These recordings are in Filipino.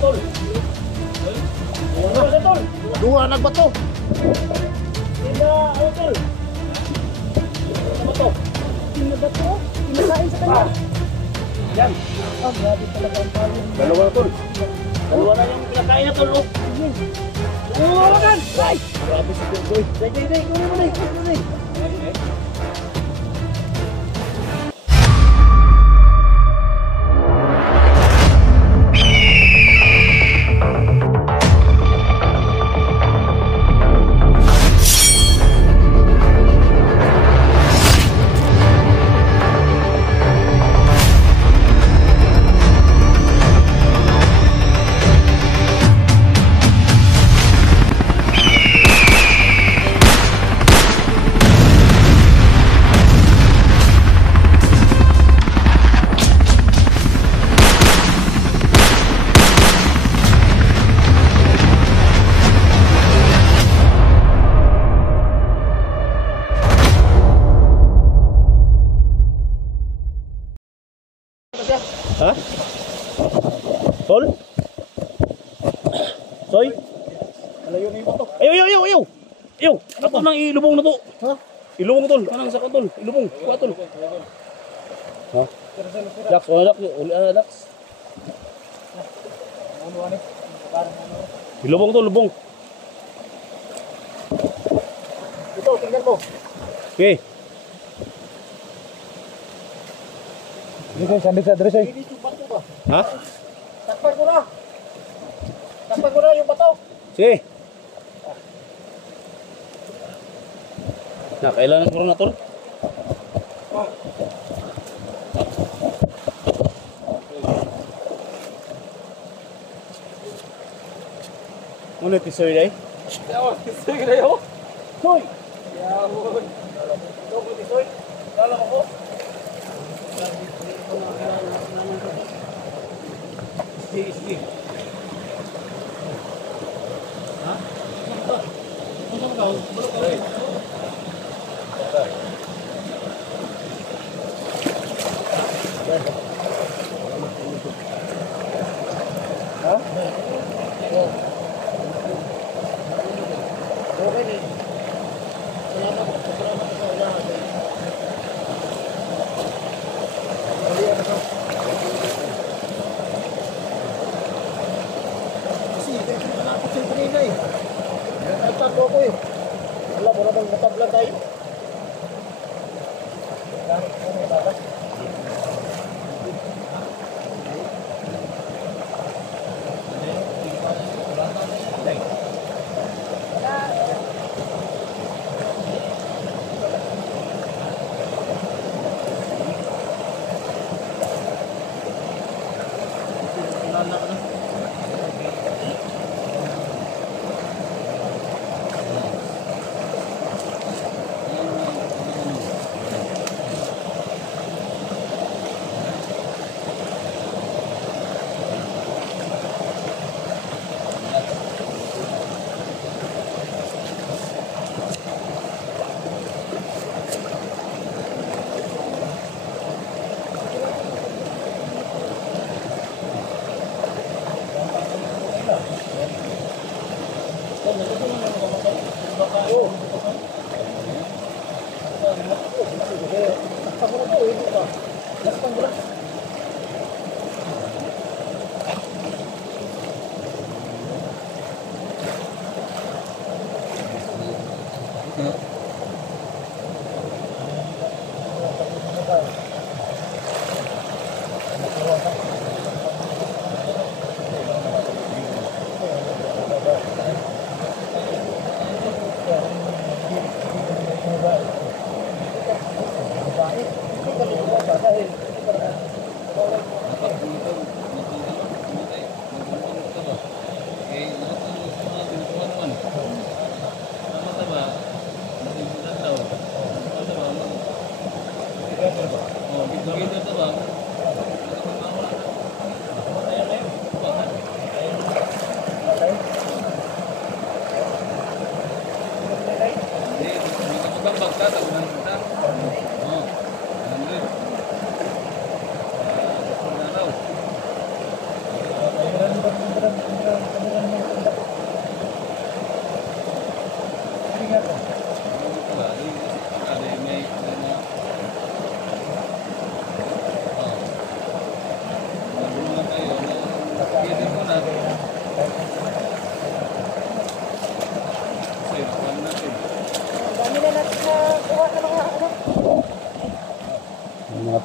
tol. Ano sa tol? Duha nagbato. Sila, ano tol? Ano ba to? Pinabato? Pinakain sa kanya? Yan. Oh, grabe talaga ang palo. Dalawa na tol. Dalawa na yung pinakain na tol. Oh. Oo, kan! Ay! Grabe si Tutoy. Day, kunin mo day, kunin mo day. Ha? Tol? Soy? Malayo na yung bato. Ayaw! Ayaw! Ato nang ilubong na to. Ha? Ilubong tol. Kanang sa tol. Ilubong. Kuha tol. Ha? Dax, wala Dax. Uli Dax. Ano? Ilubong tol, lubong. Ito, tingnan mo. Okay. Dito, sandali sa address ay. Dito, bato ba? Ha? Takpan ko na. Takpan ko na yung bato. Sige. Na, kailangan ko na tol. Ano ito soy day? Yawa, tisoy ka na yun. Soy! Yawa. Ito ko tisoy. Kala ko. Sige. Ha? Ano ba? Wala mo namang matablan tayo. Dahil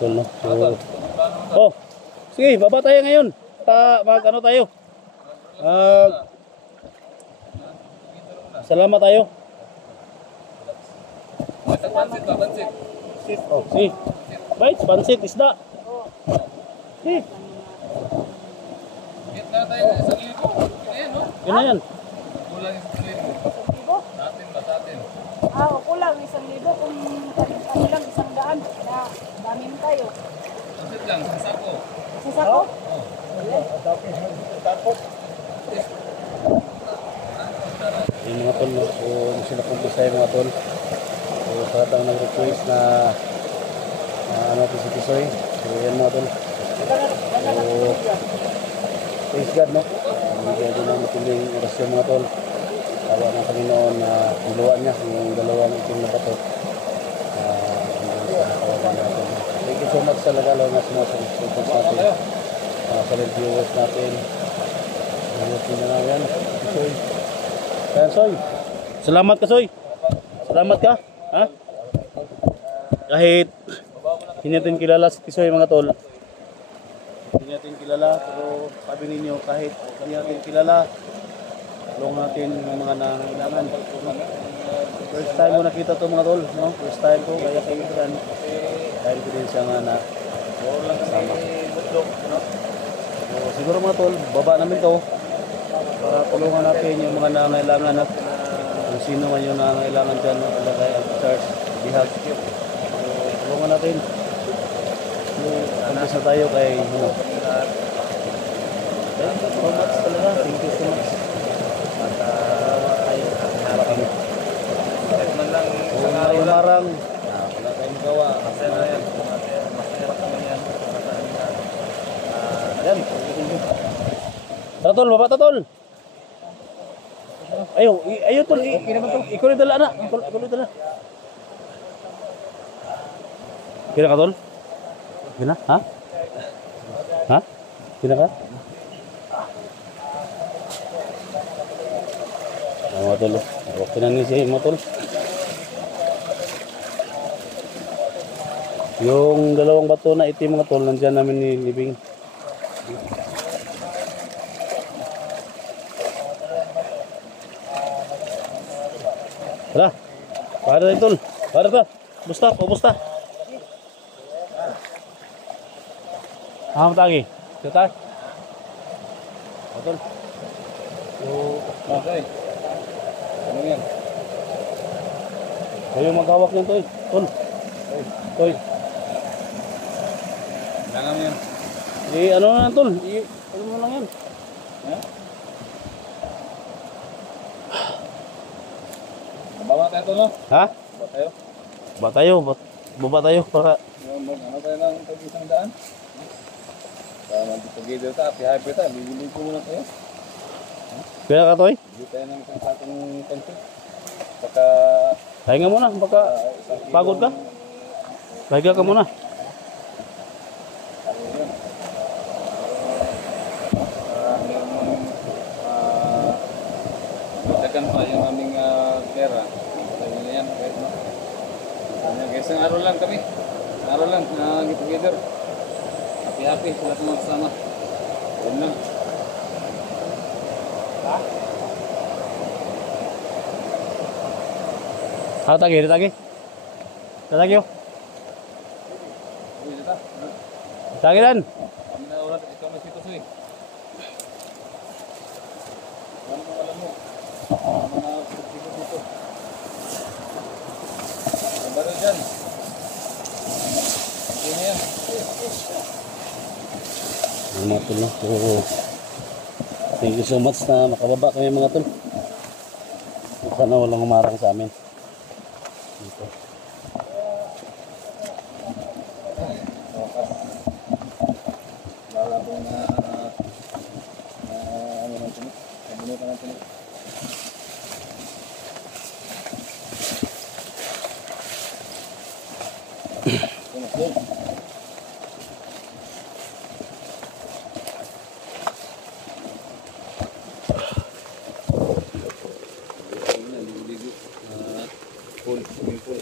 tol, no? So, oh, sige, baba tayo ngayon. Mag-ano tayo? Salamat tayo. Oh, sige. Bait, pansit, isda. Sige. Yun na yan. Kulang 1,000 kung ano lang 100 na dami mo tayo. Sa sako? Yung mga tol, no? So, sila kumpisa yung mga tol. So, sa katang nag-request na ano ito si Tisoy. So, yan mga tol. So, praise God, no? Bigyan din ang matiling orasyon mga tol. Tawa ng Panginoon na niluwan niya yung dalawang itim na bato. Thank you so much sa lagalaw na sumasagot natin. Sa viewers natin. Nalutin na lang yan. Tisoy. Ayan, Soy. Salamat ka, Soy. Salamat ka. Ha? Kahit hindi natin kilala si Tisoy mga tol. Hindi natin kilala, pero sabi ninyo kahit hindi natin kilala, tulungan natin yung mga nangangailangan. First time ko nakita to mga tol, no? First time ko, kaya kayo yan. Dahil ko din siya nga na kasama. So, siguro mga tol, baba namin to. Para tulungan natin yung mga nangangailangan at kung sino man yung nangangailangan dyan, kay Church Bihag. So, tulungan natin. Anas na tayo kay thank you so much talaga. Thank you so much. At tayo harap kami. Kung may marang, wala tayong gawa. Masaya na yan. Masaya kami yan. Ayan. Tatol, baba tatol. Ayo tol, ikaw rin dala na. Ikaw rin dala. Kira ka tol? Kina? Ha? Ha? Kina ka? Mga tol. Okay na niya siya mga tol. Yung dalawang bato na itim mga tol, nandyan namin ni Libing. Tara. Para tayo tol. Para ta. Busta, pupusta. Tagi. Kita. Betul. So, okay. Ano yan? Kayo maghawak niyan, Toy. Tol. Toy. Langan yan. Ano na Tol? Ano mo lang yan? Ha? Baba tayo, Tol, no? Ha? Baba tayo. Baba tayo para... Ano tayo ng pag-isang daan? Mag-together ta, happy ta, bibili ko muna tayo. Kaya ka, Toy? Bibili tayo ng isang sakong pansit. Baka... Pahinga muna, baka pagod ka. Pahinga ka muna. Matagan pa yung aming pera. Sabi na yan, kahit no. Guys, ang araw lang kami. Araw lang, get-together. Happy, sila sama-sama. Yan lang. Tagi. Tagi yun. Tagi dan. Kami na ulat, ikaw na sito suy. Alam mo. Mga sito dito. Baru dyan. Hindi na yan. Mga tol, no? So, thank you so much na makababa kami mga tol. Sana walang umarang sa amin. Dito. Lalabong na ano lang ito. Kabunutan natin ito. Pool, swimming pool.